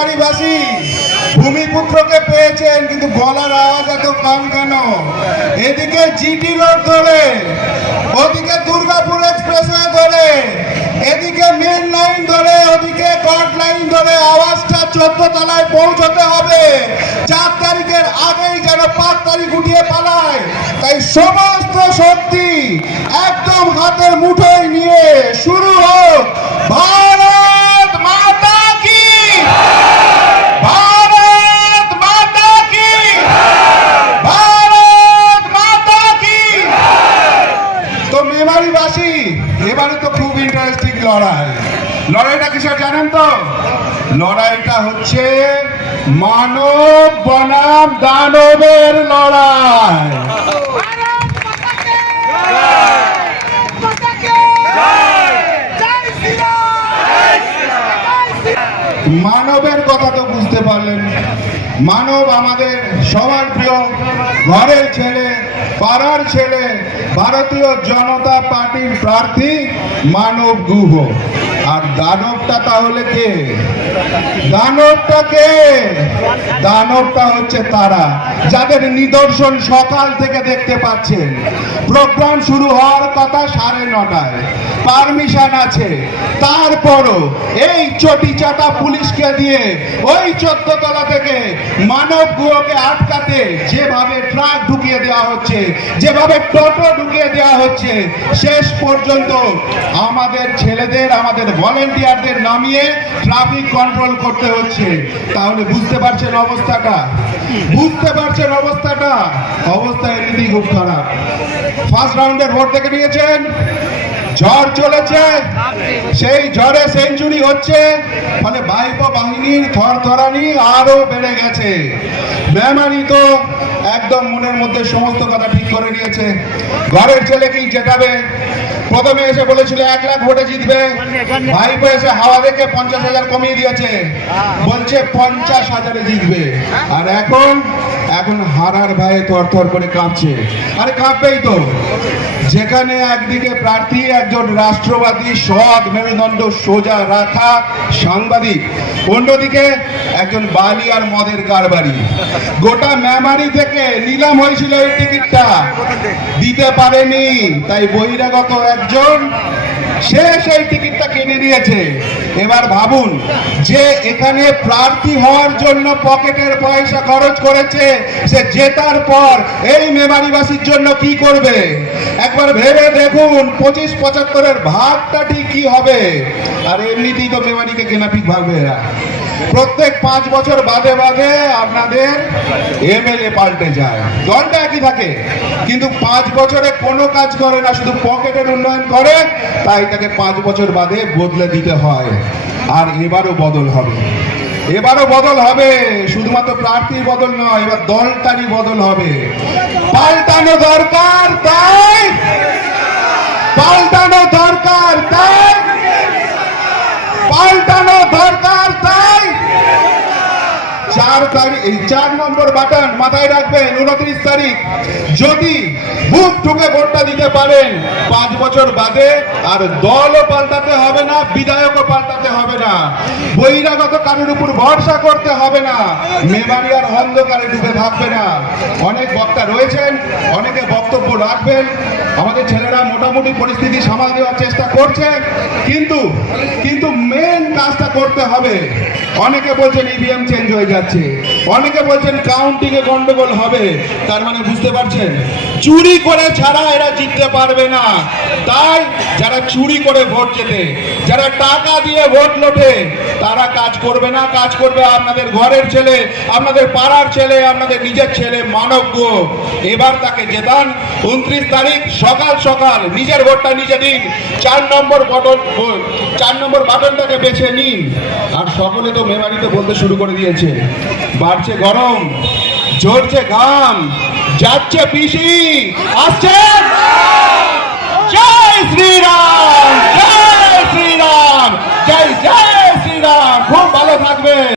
মেমারিবাসী ভূমিপুত্রকে পেয়েছেন, কিন্তু গলার আওয়াজ এত কম কেন? এদিকে জিটি রোড ধরে, ওদিকে দুর্গাপুর এক্সপ্রেসওয়ে ধরে, এদিকে মেন লাইন ধরে, ওদিকে কট লাইন ধরে আওয়াজটা 14 তলায় পৌঁছতে হবে। 4 তারিখের আগেই যেন 5 তারিখ উঠিয়ে পালায়। তাই সমস্ত শক্তি একদম হাতের মুঠোয় নিয়ে শুরু হোক ভারত মাতা কি, ভারত মাতা কি, ভারত মাতা কি। তো মেমারিবাসী, এবারে তো খুব ইন্টারেস্টিং লড়াই। লড়াইটা কিসের জানেন তো? লড়াইটা হচ্ছে মানব বনাম দানবের লড়াই। মানবের কথা তো বুঝতে পারলেন। মানব আমাদের সবার প্রিয় ঘরের ছেলে, পাড়ার ছেলে, ভারতীয় জনতা পার্টির প্রার্থী মানব গুহ। আর দানবটা তাহলে কে? দানবটা কে? দানবটা হচ্ছে তারা যাদের নিদর্শন সকাল থেকে দেখতে পাচ্ছেন। প্রোগ্রাম শুরু হওয়ার কথা 9:30, পারমিশন আছে, তারপরও এই চটি চাটা পুলিশকে দিয়ে ওই 14 তলা থেকে মানব গুহকে আটকাতে যেভাবে ট্রাক ঢুকিয়ে দেওয়া হচ্ছে, যেভাবে টোটো ঢুকিয়ে দেওয়া হচ্ছে, শেষ পর্যন্ত আমাদের ছেলেদের, আমাদের ভলেন্টিয়ারদের নামিয়ে ট্রাফিক কন্ট্রোল করতে হচ্ছে। তাহলে বুঝতে পারছেন অবস্থাটা? বুঝতে পারছেন অবস্থাটা? অবস্থা এমনিতেই খুব খারাপ। ফার্স্ট রাউন্ডের ভোট দেখে নিয়েছেন, ঝড় চলেছে, সেই ঝড়ে সেঞ্চুরি হচ্ছে, ফলে বাইক বাহিনীর থরথরানি আরো বেড়ে গেছে। মেমারি তো একদম মনের মধ্যে সমস্ত কথা ঠিক করে নিয়েছে। ঘরের ছেলেকেই জেতাবে। প্রথমে এসে বলেছিল 1 লাখ ভোটে জিতবে, ভাইপো এসে হাওয়া দেখে 50,000 কমিয়ে দিয়েছে, বলছে 50,000-এ জিতবে। আর এখন হারার ভয়ে থরথর করে কাঁপছে। আরে কাঁপবেই তো, যেখানে একদিকে প্রার্থী একজন রাষ্ট্রবাদী, সৎ, মেরুদণ্ড সোজা রাখা সাংবাদিক, অন্যদিকে একজন বালি আর মদের কারবারি। গোটা মেমারি থেকে নিলাম হয়েছিল এই টিকিটটা, দিতে পারেনি, তাই বহিরাগত একজন সে সেই টিকিটটা কিনে নিয়েছে। এবার ভাবুন, যে এখানে প্রার্থী হওয়ার জন্য পকেটের পয়সা খরচ করেছে, সে জেতার পর এই মেমারিবাসীর জন্য কি করবে? একবার ভেবে দেখুন 25-75-এর ভাগটা ঠিক কি হবে? আর এমনিতেই তো মেমারিকে কেনাপিক ভাববে এরা। প্রত্যেক 5 বছর বাদে বাদে আপনাদের এমএলএ পাল্টে যায়, দলটা একই থাকে, কিন্তু 5 বছরে কোনো কাজ করে না, শুধু পকেটের উন্নয়ন করে, তাই তাকে 5 বছর বাদে বদলে দিতে হয়। আর এবারও বদল হবে, এবারও বদল হবে। শুধুমাত্র প্রার্থীর বদল নয়, এবার দলটারই বদল হবে। পাল্টানো দরকার, তাই পাল্টানো দরকার, তাই পাল্টানো দরকার, তাই 4 তারিখ, এই 4 নম্বর বাটন মাথায় রাখবেন। 29 তারিখ যদি বুক ঠুকে ভোটটা দিতে পারেন 5 বছর বাদে, আর দলও পাল্টাতে হবে না, বিধায়কও পাল্টাতে হবে না, বহিরাগত কারোর উপর ভরসা করতে হবে না, মেমারি আর অন্ধকারে ডুবে থাকবে না। অনেক বক্তা রয়েছেন, অনেকে বক্তব্য রাখবেন, আমাদের ছেলেরা মোটামুটি পরিস্থিতি সামাল দেওয়ার চেষ্টা করছে, কিন্তু মেন কাজটা করতে হবে। অনেকে বলছেন ইভিএম চেঞ্জ হয়ে যাচ্ছে, অনেকে বলছেন কাউন্টিং এ গন্ডগোল হবে। তার মানে বুঝতে পারছেন, চুরি করে ছাড়া এরা জিততে পারবে না। তাই যারা চুরি করে ভোট জেতে, যারা টাকা দিয়ে ভোট লোটে, তারা কাজ করবে না। কাজ করবে আপনাদের ঘরের ছেলে, আপনাদের পাড়ার ছেলে, আপনাদের নিজের ছেলে মানব গুহ। এবার তাকে জেতান। 29 তারিখ সকাল সকাল নিজের ভোটটা নিজে দিন। 4 নম্বর বাটনটাকে বেছে নিন। আর সকলে তো মেমারিতে বলতে শুরু করে দিয়েছে, বাড়ছে গরম, ঝরছে ঘাম, যাচ্ছে পিসি, আসছে জয় শ্রীরাম।